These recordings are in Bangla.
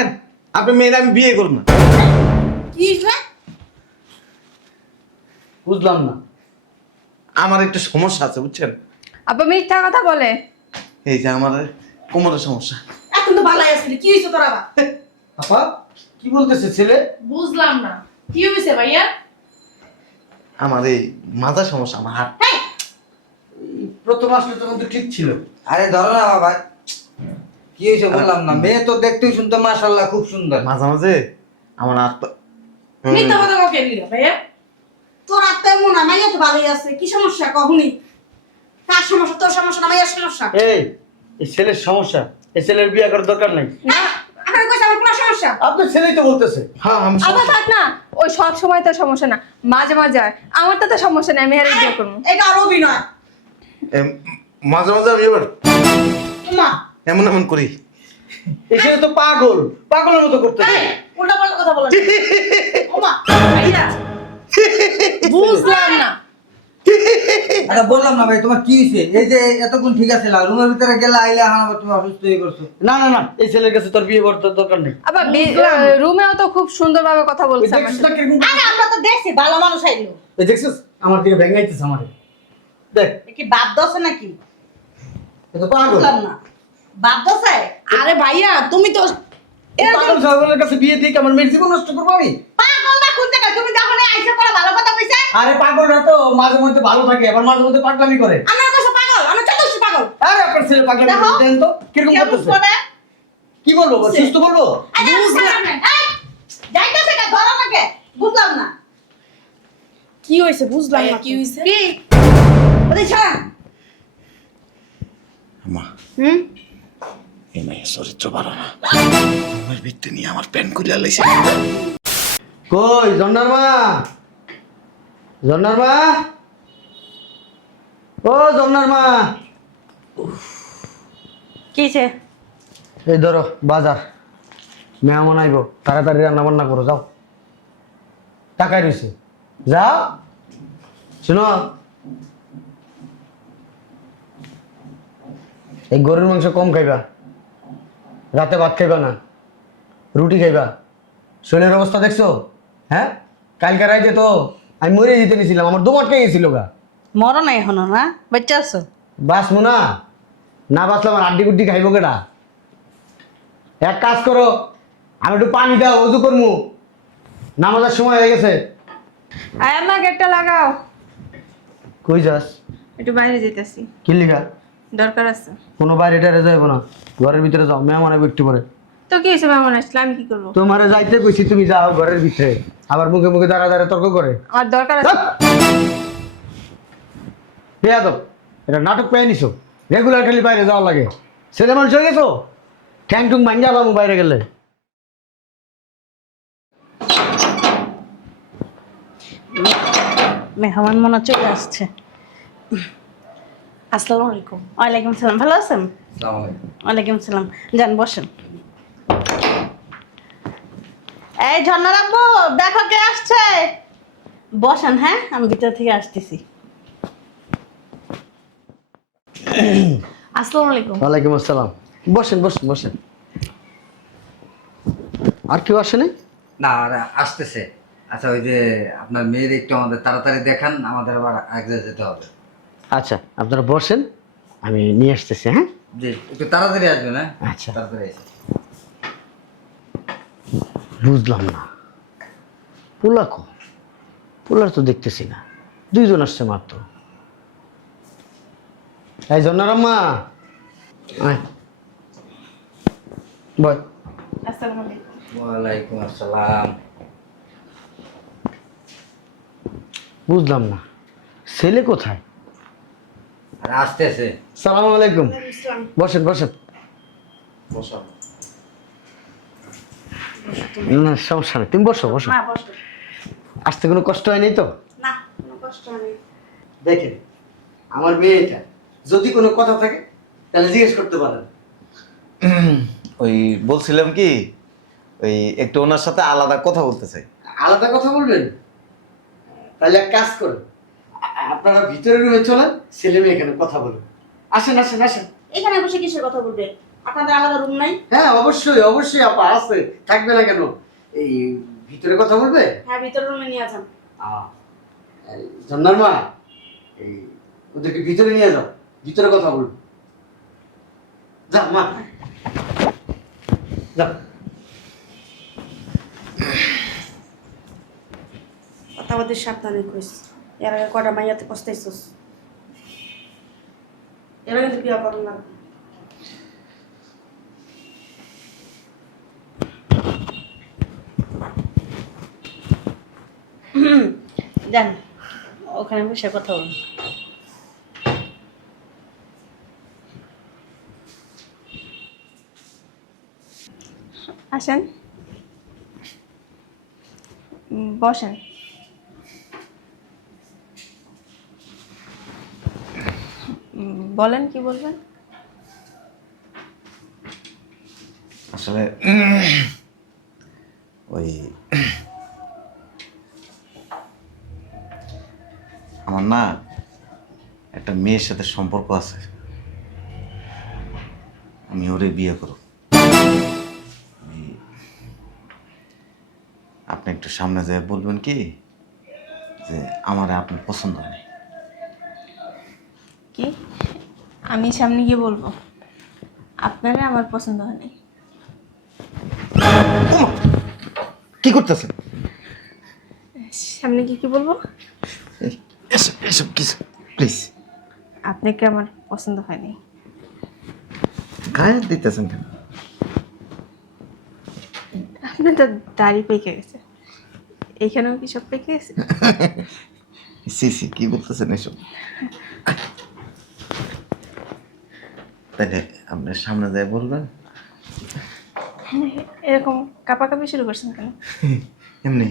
রাখেন, আপনি মেয়ের আমি বিয়ে করব না। কি হইছে? বুঝলাম না। আমার একটু সমস্যা আছে বুঝছেন, আব্বা মিথ্যা কথা বলে। এই যে আমার কোমরের সমস্যা। এখন তো ভালাই আসলি, কি হইছে তোর আবার? আপা কি বলতেছে ছেলে? বুঝলাম না কি হইছে ভাইয়া। আমার এই মাথার সমস্যা, আমার হাত। প্রথম আসলে তখন তো ঠিক ছিল। আরে ধরো না বাবা, কি হয়েছে বললাম না, মেয়ে তো দেখতেই শুনতে মাশাআল্লাহ খুব সুন্দর। মাঝে মাঝে আমার হাত মিথ্যা কথা কাকে দিল ভাইয়া? তোর আত্মা মন আমাইয়া তো ভালোই আছে, কি সমস্যা কখনি? কার সমস্যা? তোর সমস্যা না মাইয়ার সমস্যা? এই ছেলের সমস্যা, এই ছেলের বিয়ে করার দরকার নাই। আমার কইছ আমার কোনো সমস্যা? আপনার ছেলেই তো বলতেছে। হ্যাঁ আমি আব্বা থাক না, ওই সব সময় তো সমস্যা না, মাঝে মাঝে হয়। আমার তো সমস্যা নেই, আমি আর বিয়ে করবো। এটা আর অভিনয়। মাঝে মাঝে আমি এবার মা এমন এমন করি। এই ছেলে তো পাগল, পাগলের মতো করতেছে। উল্টা পাল্টা কথা বলে। ওমা ভাইয়া বুঝলাম না। আরে বললাম না ভাই, তোমার কি হয়েছে? এই যে এতক্ষণ ঠিক আছে, রুমের ভিতরে গেলে আইলে এখন আবার তুমি অসুস্থ হয়ে করছো। না না না, এই ছেলের কাছে তোর বিয়ে করতে দরকার নেই। আবার রুমেও তো খুব সুন্দরভাবে কথা ওই বলছে আমার দেখছিস সাথে। না কিরকম? আরে আমরা তো দেখছি ভালো মানুষ আইলো। এই দেখছিস আমার দিকে ভেঙাইতেছে আমারে। দেখ, কি বাপ দছে নাকি? এ তো পাগল। বুঝলাম না। বাপ দছে? আরে ভাইয়া তুমি তো এই পাগল ছাগলের কাছে বিয়ে দিয়ে কি আমার মেয়ের জীবন নষ্ট করবো আমি? পাগল না কোন জায়গা? তুমি যখন আইসা পড়া ভালো কথা কইছে। আরে পাগলরা তো মাঝে মধ্যে ভালো থাকে, আবার মাঝে মধ্যে পাগলামি করে। আমার কাছে পাগল, আমি চতুর্থ পাগল। আরে আপনার ছেলে পাগলামি দেখো, দেন তো কিরকম কেমন করতেছে। করে? কি বলবো, সুস্থ বলবো? আরে বুঝলাম না। এই যাইতাছে কা ধরো নাকে? বুঝলাম না। কি হইছে বুঝলাম না। কি হইছে? কি? ওরে ছাড়। মা হুম এই মেয়ের চরিত্র ভালো না, আমার ভিত্তি নিয়ে আমার প্যান্ট খুলে লাইছে। কই জন্নার মা? জন্নার মা? ও জন্নার মা, কিছে? এই ধরো বাজার, মেহমান আইব, তাড়াতাড়ি রান্না বান্না করো, যাও। টাকাই রয়েছে, যাও। শুনো, এই গরুর মাংস কম খাইবা, রাতে ভাত খাইবা না, রুটি খাইবা। শরীরের অবস্থা দেখছো? হ্যাঁ, কালকে রাইতে তো আমি মরে যেতে নিয়েছিলাম, আমার দম আটকে গেছিল গা। মরো না এখনো না? বাচ্চা আছো? বাঁচবো না, না বাঁচলে আমার আড্ডি গুড্ডি খাইব কেটা? এক কাজ করো, আমি একটু পানি দাও, অজু করমু, নামাজের সময় হয়ে গেছে। আয় আম্মা গেটটা লাগাও, কই যাস? একটু বাইরে যেতেছি, কি লিখা? দরকার আছে। কোনো বাইরে টাইরে যাইব না, ঘরের ভিতরে যাও, মেহমান আইব একটু পরে। তো কি হয়েছে, মেহমান আসলে আমি কি করবো? তোমারে যাইতে কইছি, তুমি যাও ঘরের ভিতরে, আবার মুখে মুখে দাঁড়া দাঁড়া তর্ক করে। আমার দরকার আছে। বেয়াদব, এটা নাটক পেয়ে নিছো, রেগুলার খালি বাইরে যাওয়া লাগে। ছেলে মানুষ হয়ে গেছো, ঠ্যাং টুং ভাঙ্গা যাবো বাইরে গেলে। মেহমান মনে চলে আসছে। আসসালামু আলাইকুম। ওয়ালাইকুম সালাম। ভালো আছেন? আসসালামু আলাইকুম। ওয়ালাইকুম সালাম। যান বসেন। এই ঝর্ণা রাখবো, দেখো কে আসছে। বসেন, হ্যাঁ আমি ভিতর থেকে আসতেছি। আসসালামু আলাইকুম। ওয়ালাইকুম আসসালাম। বসেন বসেন বসেন। আর কেউ আসেনি? না আর আসতেছে। আচ্ছা, ওই যে আপনার মেয়ের একটু আমাদের তাড়াতাড়ি দেখান, আমাদের আবার এক জায়গায় যেতে হবে। আচ্ছা, আপনারা বসেন, আমি নিয়ে আসতেছি। হ্যাঁ, জি, একটু তাড়াতাড়ি আসবেন। হ্যাঁ আচ্ছা। তাড়াতাড়ি এসে। বুঝলাম না, পোলাকো পোলার তো দেখতেছি না, দুইজন আসছে মাত্র। এই জন্নারাম্মা, আয় বল। আসসালামু আলাইকুম। ওয়ালাইকুম আসসালাম। বুঝলাম না, ছেলে কোথায়? আর আসতেছে। সালাম আলাইকুম। বসেন বসেন। না সমস্যা নেই, তুমি বসো বসো। না বসো। আসতে কোনো কষ্ট হয়নি তো? না কোনো কষ্ট নেই। দেখেন, আমার মেয়ে এটা, যদি কোনো কথা থাকে তাহলে জিজ্ঞেস করতে পারেন। ওই বলছিলাম কি, ওই একটু ওনার সাথে আলাদা কথা বলতে চাই। আলাদা কথা বলবেন? তাহলে এক কাজ করুন, আপনারা ভিতরে রুমে চলেন, ছেলে মেয়ে এখানে কথা বলুন। আসেন আসেন আসেন। এখানে বসে কিসের কথা বলবে? আপনাদের আলাদা রুম নাই? হ্যাঁ অবশ্যই অবশ্যই আপা আছে, থাকবে না কেন? এই ভিতরে কথা বলবে? হ্যাঁ, ভিতরের রুমে নিয়ে যান। জন্নার মা, এই ওদেরকে ভিতরে নিয়ে যাও, ভিতরে কথা বলবো। যা মা, যা। কথাবাদের সাবধানে কইস। এর আগে কটা মাইয়াতে পস্তাইছস। এর আগে তো বিয়া করুন না। যান, ওখানে বসে কথা বলুন। আসেন, বসেন। বলেন কি বলবেন? আসলে ওই আমার না একটা মেয়ের সাথে সম্পর্ক আছে, আমি ওরে বিয়ে করব। আপনি একটু সামনে যেয়ে বলবেন কি যে আমারে আপনার পছন্দ নেই। কি আমি সামনে গিয়ে বলবো আপনারা আমার পছন্দ হয়নি? কি করতেছেন? সামনে গিয়ে কি বলবো? এসব এসব কিছু প্লিজ। আপনাকে আমার পছন্দ হয়নি। গায়ে হাত দিতেছেন কেন? আপনার তো দাড়ি পেকে গেছে, এইখানেও কি সব পেকে গেছে? সি সি, কি বলতেছেন এসব? তাহলে আপনার সামনে যায় বলবেন। এরকম কাঁপাকাঁপি শুরু করছেন কেন? এমনি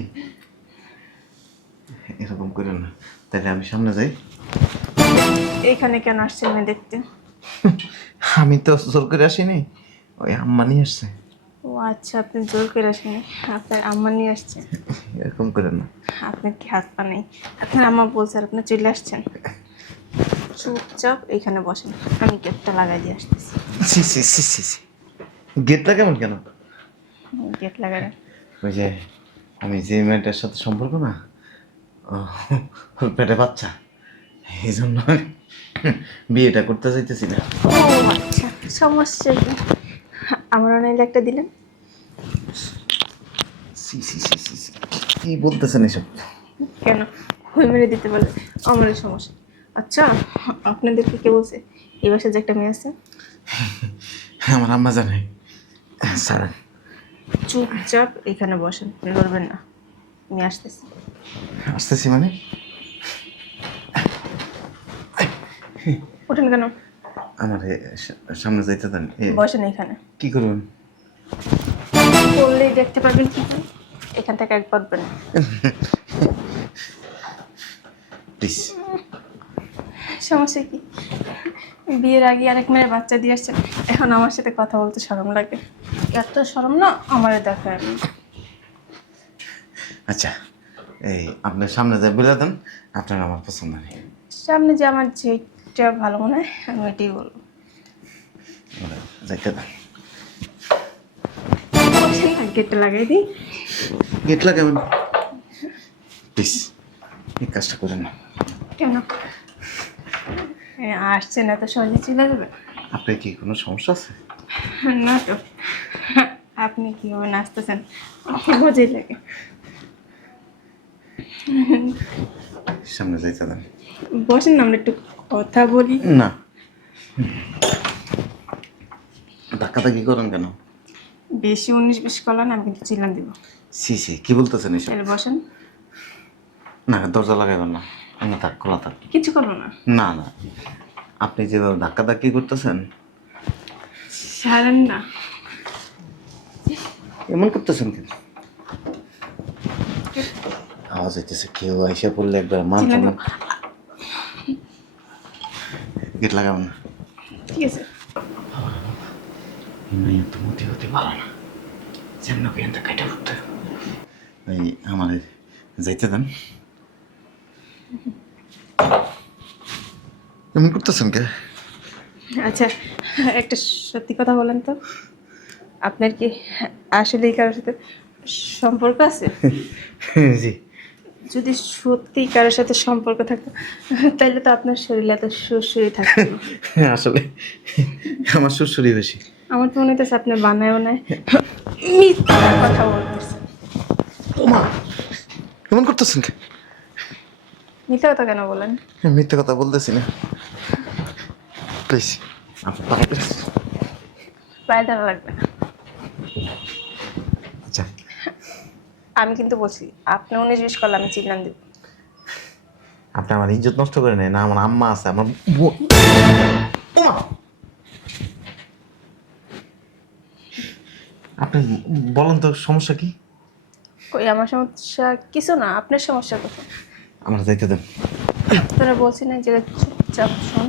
এরকম করেন না। তাহলে আমি সামনে যাই। এইখানে কেন আসছেন মেয়ে দেখতে? আমি তো জোর করে আসিনি, ওই আম্মা নিয়ে আসছে। ও আচ্ছা, আপনি জোর করে আসেনি, আপনার আম্মা নিয়ে আসছেন। এরকম করেন না। আপনার কি হাত পা নেই? আপনার আম্মা বলছে আর আপনি চলে আসছেন। চুপচাপ এইখানে বসেন, আমি গেটটা লাগাই দিয়ে আসতেছি। সি সি সি সি সি, গেটটা কেমন কেন? গেট লাগাবেন? ওই যে আমি যে মেয়েটার সাথে সম্পর্ক না, ওর পেটে বাচ্চা, এই জন্য আমি বিয়েটা করতে চাইতেছি না। ও আচ্ছা, সমস্যা কি? আমার নাইলে একটা দিলেন। সি সি সি সি সি, কি বলতেছেন এসব? কেন হই মেরে দিতে বলে আমার সমস্যা? আচ্ছা, আপনাদেরকে কে বলছে এই বাসায় যে একটা মেয়ে আছে? আমার আম্মা জানে। স্যার চুপচাপ এখানে বসেন, লড়বেন না, আমি আসতেছি। আসতেছি মানে? ওঠেন কেন? আমার সামনে যাইতে দেন। বসেন এখানে। কি করবেন? বললেই দেখতে পারবেন কি করে? এখান থেকে এক পারবেন না। প্লিজ। সমস্যা কি? বিয়ের আগে আরেক মেয়ের বাচ্চা দিয়ে আসছেন, এখন আমার সাথে কথা বলতে শরম লাগে? এত শরম না আমার দেখায়। আচ্ছা, এই আপনার সামনে যাই বলে দেন আপনার আমার পছন্দ নেই। সামনে যে আমার যেটা ভালো মনে হয় আমি এটাই বলবো। যাইতে দেন। গেটটা লাগাই দিই। গেট লাগাবেন? প্লিজ এই কাজটা করেন না। কেন আসছেন এত সহজে চলে যাবে? আপনার কি কোনো সমস্যা আছে? না তো, আপনি কিভাবে নাচতেছেন বোঝাই লাগে। সামনে যাইতে দেন। বসেন না, আমরা একটু কথা বলি। না, ধাক্কাধাক্কি করেন কেন? বেশি 19-20 করলেন আমি কিন্তু চিল্লান দিব। সি সি, কি বলতেছেন এসব? তাহলে বসেন। না, দরজা লাগাবেন না, আমি থাক, খোলা থাক। কিছু করবো না। না না, আপনি যেভাবে ধাক্কাধাক্কি করতেছেন। ছাড়েন না। এমন করতেছেন কেন? আওয়াজ হইতেছে, কেউ আইসা পড়লে একবার মান চিল্লান সম্মান। দিব। গেট লাগাবেন না। ঠিক আছে। মেয়ে তো মতি হতে পারে না, যেমন পেনটা কেটে উঠতে। এই আমার যাইতে দেন। এমন করতেছেন কে? আচ্ছা, একটা সত্যি কথা বলেন তো, আপনার কি আসলে কারোর সাথে সম্পর্ক আছে? জি। যদি সত্যি কারোর সাথে সম্পর্ক থাকতো তাহলে তো আপনার শরীরে এত সুরসুরি থাকতো না। আসলে আমার শ্বশুরই বেশি। আমার তো মনে হচ্ছে আপনি বানায় বানায় মিথ্যা কথা বলতেছেন। ওমা, এমন করতেছেন কে? মিথ্যা কথা কেন বলেন? মিথ্যে কথা বলতেছি না, প্লিজ আপনার পায়ে প্লিজ। পায়ে ধরা লাগবে না। আচ্ছা, আমি কিন্তু বলছি আপনি 19-20 করলে আমি চিল্লান দিব। আপনি আমার ইজ্জত নষ্ট করে নেন না, আমার আম্মা আছে, আমার ওমা, আপনি বলেন তো সমস্যা কি? কই আমার সমস্যা কিছু না, আপনার সমস্যা কোথায়? আমার যাইতে দেন। তোরা বলছি না যে চুপচাপ শোন।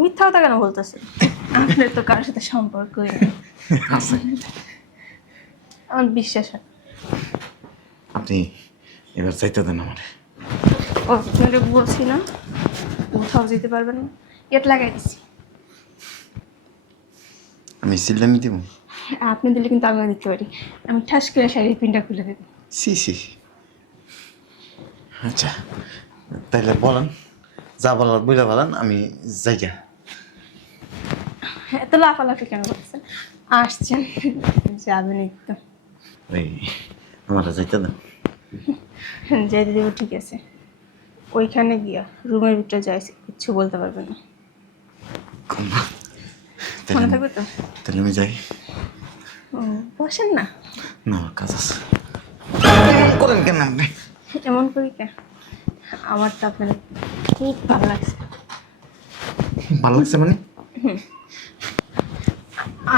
মিথ্যা কথা কেন বলতেছে? আপনার তো কারোর সাথে সম্পর্কই নেই। আছে। আমার বিশ্বাস হয়। আপনি এবার যাইতে দেন আমার। ও আপনাকে বলছি না কোথাও যেতে পারবেন না, গেট লাগাই দিছি। আমি সিলেমি দিব? আপনি দিলে কিন্তু আমিও দিতে পারি। আমি ঠাস করে শাড়ির পিনটা খুলে দেবো। সি সি। আচ্ছা, তাইলে বলেন, যা বলার বুঝে বলেন, আমি যাইগা। এত লাফালাফি কেন করছেন? আসছেন যাবেন একটু। ওই আমার যাইতে দেন। যেতে দেবো ঠিক আছে, ওইখানে গিয়া রুমের ভিতরে যাইছি কিচ্ছু বলতে পারবেন না, কম্মা, মনে থাকবে তো? তাহলে আমি যাই। বসেন না। না, আমার কাজ আছে। এমন করেন কেন আপনি? এমন করি কে? আমার তো আপনার খুব ভালো লাগছে। ভালো লাগছে মানে?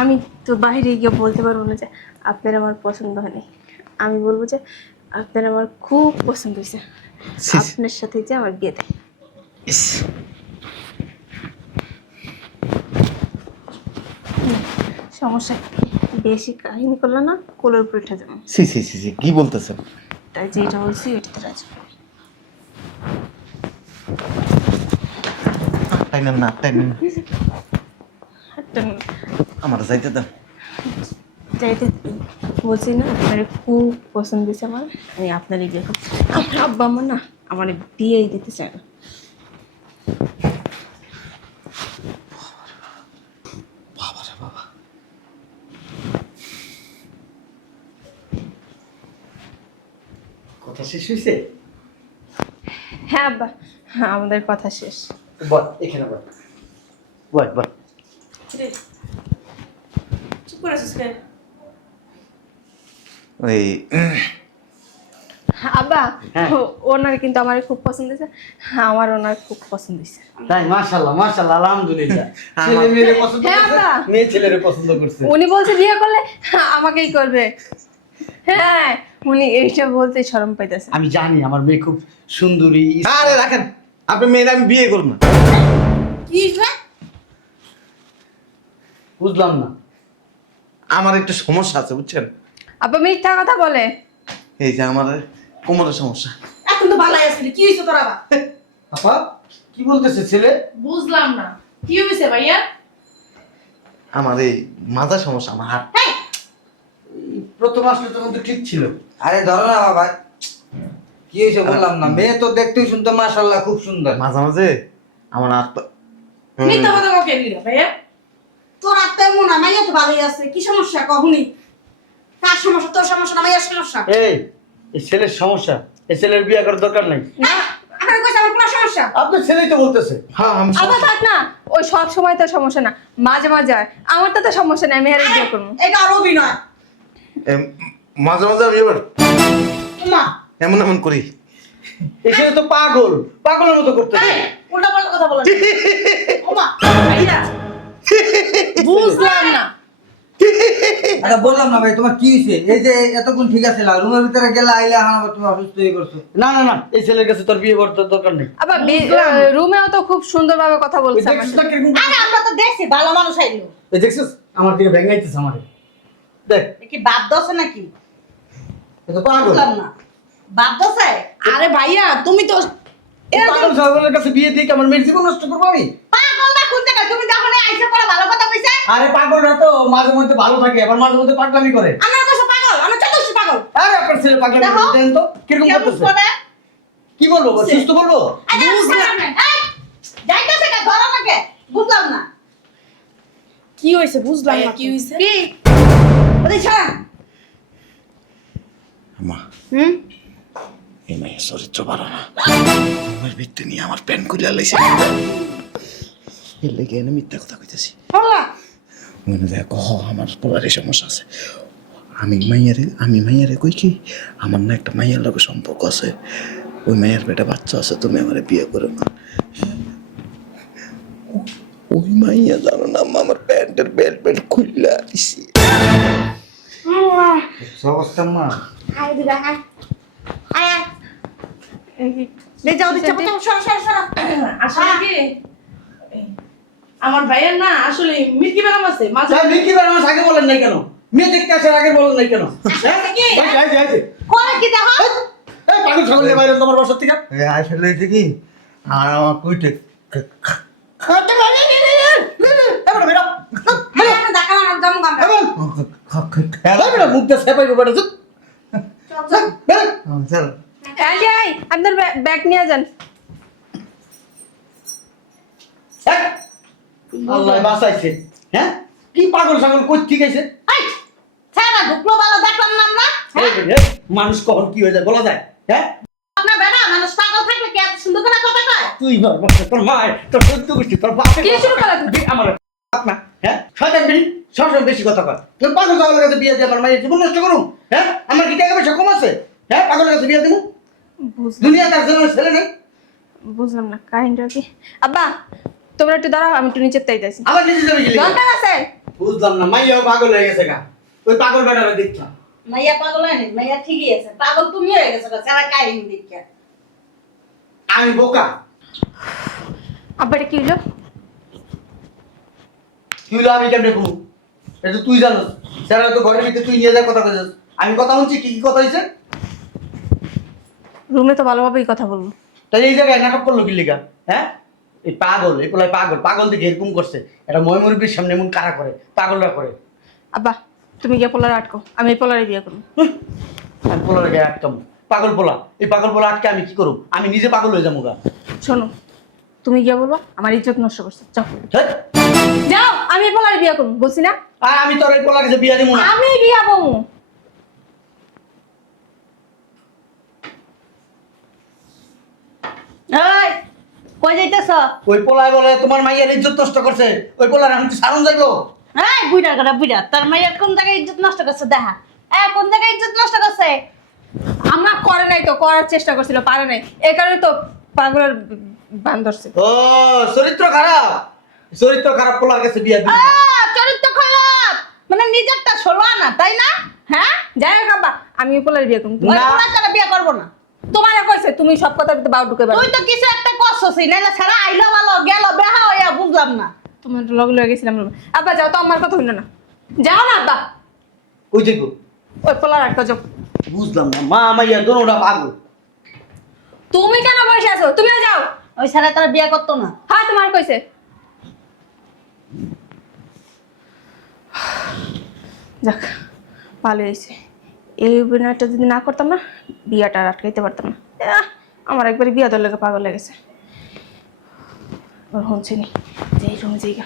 আমি তো বাইরে গিয়ে বলতে পারবো না যে আপনার আমার পছন্দ হয়নি। আমি বলবো যে আপনার আমার খুব পছন্দ হয়েছে, আপনার সাথে যে আমার বিয়ে দেয়। ইস, সমস্যা কি? বেশি কাহিনী করলে না কোলের উপরে উঠে যাবো। সি সি সি সি, কি বলতেছেন? তাই যেটা বলছি ওইটাতে রাজি। তাই না, তাই না, একটা আমার যাইতে দেন। যাইতে বলছি না আপনার খুব পছন্দ হয়েছে আমার, আমি আপনারই বিয়ে করছি। আমার আব্বা আমার না আমার বিয়েই দিতে চায় না। বাবা রে বাবা, কথা শেষ হয়েছে? হ্যাঁ আব্বা, হ্যাঁ আমাদের কথা শেষ। বল এখানে বল, বল বল। চুপ করে আছিস কেন? ওই আব্বা, হ্যাঁ। ওনার কিন্তু আমার খুব পছন্দ হয়েছে, আমার ওনার খুব পছন্দ হয়েছে। তাই মাশাআল্লাহ মাশাআল্লাহ, আলহামদুলিল্লাহ। ছেলে মেয়েরে পছন্দ হ্যাঁ, করছে, বাবা। মেয়ে ছেলেরে পছন্দ করছে। উনি বলছে বিয়ে করলে আমাকেই করবে। হ্যাঁ উনি এইটা বলতে শরম পাইতেছে। আমি জানি আমার মেয়ে খুব সুন্দরী। আরে রাখেন, আপনি মেয়েরা আমি বিয়ে করব না। কি হইছে? বুঝলাম না। আমার একটু সমস্যা আছে বুঝছেন, আব্বা মিথ্যা কথা বলে। এই যে আমার কোমরের সমস্যা। এখন তো ভালোই আসলে কি হইছে তোর আবার? আপা কি বলতেছে ছেলে? বুঝলাম না কি হইছে ভাইয়া? আমার এই মাথার সমস্যা, আমার হাত। হেই, প্রথম আসলে তখন তো ঠিক ছিল। আরে ধরো না বাবা, কি হয়েছে বললাম না, মেয়ে তো দেখতেই শুনতে মাশাআল্লাহ খুব সুন্দর। মাঝে মাঝে আমার হাত মিথ্যা কথা কাউকে দিলা ভাইয়া? তোর আত্মা এমন না, মাইয়া তো ভালোই আছে, কি সমস্যা কখনই? কার সমস্যা? তোর সমস্যা না মাইয়ার সমস্যা? এই ছেলের সমস্যা, এই ছেলের বিয়ে করার দরকার নাই। না, আমার কইছে আমার কোনো সমস্যা? আপনার ছেলেই তো বলতেছে। হ্যাঁ আমি আব্বা থাক না, ওই সব সময় তো সমস্যা না, মাঝে মাঝে হয়। আমার তো সমস্যা নেই, আমি হারে বিয়ে করবো। এটা আর অভিনয়। মাঝে মাঝে আমি এবার মা, এমন এমন করি। এই ছেলে তো পাগল, পাগলের মতো করতেছে। এই, উল্টাপাল্টা কথা বলো না। ওমা, ভাইয়া, বুঝলাম না। আরে বললাম না ভাই, তোমার কি হয়েছে? এই যে এতক্ষণ ঠিক আছে, রুমের ভিতরে গেলে আইলে এখন আবার তুমি অসুস্থ হয়ে করছো। না না না, এই ছেলের কাছে তোর বিয়ে করতে দরকার নেই। আবার রুমেও তো খুব সুন্দরভাবে কথা ওই বলছে আমার দেখছিস সাথে। না কিরকম? আরে আমরা তো দেখছি ভালো মানুষ আইলো। এই দেখছিস আমার দিকে ভেঙাইতেছে আমারে। দেখ এ কি বাপ দছে নাকি? এ তো পাগল। বুঝলাম না। বাপ দছে? আরে ভাইয়া তুমি তো পাগল ছাগলের কাছে বিয়ে দিয়ে কি আমার মেয়ের জীবন নষ্ট করবো আমি? পাগল না কোন জায়গা তুমি যখন আইসা পড়া ভালো কথা কইছে আরে পাগলরা তো মাঝে মধ্যে ভালো থাকে আবার মাঝে মধ্যে পাগলামি করে। আমার কাছে পাগল আমার চতুর্থ পাগল আরে আপনার ছেলে পাগলামি দেখো, দেন তো কিরকম কেমন করতেছে? করে কি বলবো সুস্থ বলবো? আরে যাইতাছে কা ধরো নাকি বুঝলাম না কি হয়েছে বুঝলাম না কি হইছে কি ওই ছাড়া মা হুম এই মায়ের চরিত্র ভালো না। আমার ভিত্তি নিয়ে আমার প্যান খুলে লাইছে। এর লেগে এনে মিথ্যা কথা কইতেছি। বললা মনে দেখো আমার পোলারে সমস্যা আছে। আমি মাইয়ারে কই কি আমার না একটা মাইয়ার লগে সম্পর্ক আছে, ওই মাইয়ার পেটে বাচ্চা আছে, তুমি আমারে বিয়ে করো না। ওই মাইয়া জানো না আমার প্যান্টের বেল্ট খুললা দিছি। অবস্থা মা আয় দিবা আয় আয় যাও দিচ্ছা সরো সরো সরো আসলে কি আমার ভাইয়ের না আসলে মির্কি বেরাম আছে মাঝে স্যার মিকি বের আমার আগে বলেন নাই কেন? মেয়ে দেখতে আসার আগে বলেন নাই কেন? কি এই কই কি দেখো পাগল ছাগলের বাইরে তোমার বাসার থেকে আসলে হয়েছে কি আর আমার কুইটে দেখা না দাম গাম মুখটা সেপাই বেটা চুপ চল আন্টি আই আপনার ব্যাগ নিয়ে যান। আল্লাহ বাঁচাইছে। হ্যাঁ কি পাগল ছাগল কই ঠিক আছে? এই ছাড়া ঢুকলো ভালো দেখলাম না আমরা মানুষ কখন কি হয়ে যায় বলা যায়? হ্যাঁ আপনার বেটা মানুষ পাগল থাকলে কি এত সুন্দর করে কথা কয় তুই তোর মা তোর সত্য গোষ্ঠী তোর বাপের কি শুরু করলা তুমি? আমার বাপ না হ্যাঁ শয়তান বিড়ি সবসময় বেশি কথা কয়। তুই পাগল ছাগলের কাছে বিয়ে দিয়ে আমার মায়ের জীবন নষ্ট করুম? হ্যাঁ আমার কি টাকা পয়সা কম আছে? হ্যাঁ পাগলের কাছে বিয়ে দেবো? দুনিয়া তার জন্য ছেলে নেই। বুঝলাম না কাহিনীটা কি। আব্বা তোমরা একটু দাঁড়াও আমি একটু নিচে তাইতেছি। আবার নিজে যাবে গেলে দরকার আছে বুঝলাম না মাইয়াও পাগল হয়ে গেছে গা। ওই পাগল বেটারা দেখতাম মাইয়া পাগল হয়নি মাইয়া ঠিকই আছে পাগল তুমি হয়ে গেছো সারা কাহিনী দেখিয়া আমি বোকা। আব্বা এটা কি হলো? কি হলো আমি কেমনে বলবো? এটা তো তুই জানোস। স্যার তো ঘরের ভিতরে তুই নিয়ে যা কথা কইছিস। আমি কথা শুনছি কি কি কথা হইছে? রুমে তো ভালোভাবেই কথা বলবো। তাই এই জায়গায় নাটক করলো কি লিগা? হ্যাঁ এই পাগল এই পোলাই পাগল দেখে এরকম করছে। এটা ময়মুরবির সামনে এমন কারা করে? পাগলরা করে। আব্বা তুমি গিয়ে পোলারে আটকো আমি এই পোলারে বিয়ে করবো। আমি পোলার গায়ে আটকাম পাগল পোলা। এই পাগল পোলা আটকে আমি কি করব? আমি নিজে পাগল হয়ে যাবো গা। শোনো তুমি গিয়ে বলবো আমার ইজ্জত নষ্ট করছে যাও হ্যাঁ? যাও আমি এই পোলারে বিয়ে করবো বলছি না আর আমি তোর এই পোলার কাছে বিয়ে দিব না। আমি বিয়ে বমু। এই কই যাইতেছ ওই পোলায় বলে তোমার মাইয়ের ইজ্জত নষ্ট করছে। ওই পোলার আমি সারণ যাইবো। এই বুইড়া করে বুইড়া তোর মাইয়া কোন জায়গায় ইজ্জত নষ্ট করছে দেখা কোন জায়গায় ইজ্জত নষ্ট করছে আমার করে নাই তো করার চেষ্টা করছিল পারে নাই এই কারণে তো পাগলের বান ধরছে। ও চরিত্র খারাপ পোলার কাছে বিয়ে দিব না। চরিত্র খারাপ মানে নিজেরটা ষোলো না তাই না হ্যাঁ যাই হোক আব্বা আমি এই পোলারে বিয়ে করবো। ওই না। পোড়া তারা বিয়ে করবো না তোমারে কইছে তুমি সব কথা দিতে বাউ ঢুকে তুই পারো। তো কিছু একটা করছসই নাইলে ছাড়া আইলো ভালো গেল বেহা হইয়া বুঝলাম না তোমার লগে লগে গেছিলাম room এ। আব্বা যাও তো আমার কথা হইলো না যাও না আব্বা ওই দেখো ওই পোলার আটকা যাও। বুঝলাম না মা মাইয়া দোনোটা পাগল। তুমি কেন বসে আছো তুমিও যাও। ওই ছাড়া তারা বিয়ে করতো না হ্যাঁ তোমার কইছে যাক ভালো হয়েছে এই অভিনয়টা যদি না করতাম না বিয়াটা আর আটকাইতে পারতাম না আমার একবারে বিয়া দল লেগে পাগল লেগেছে ওর হচ্ছে নি যে রুমে জায়গা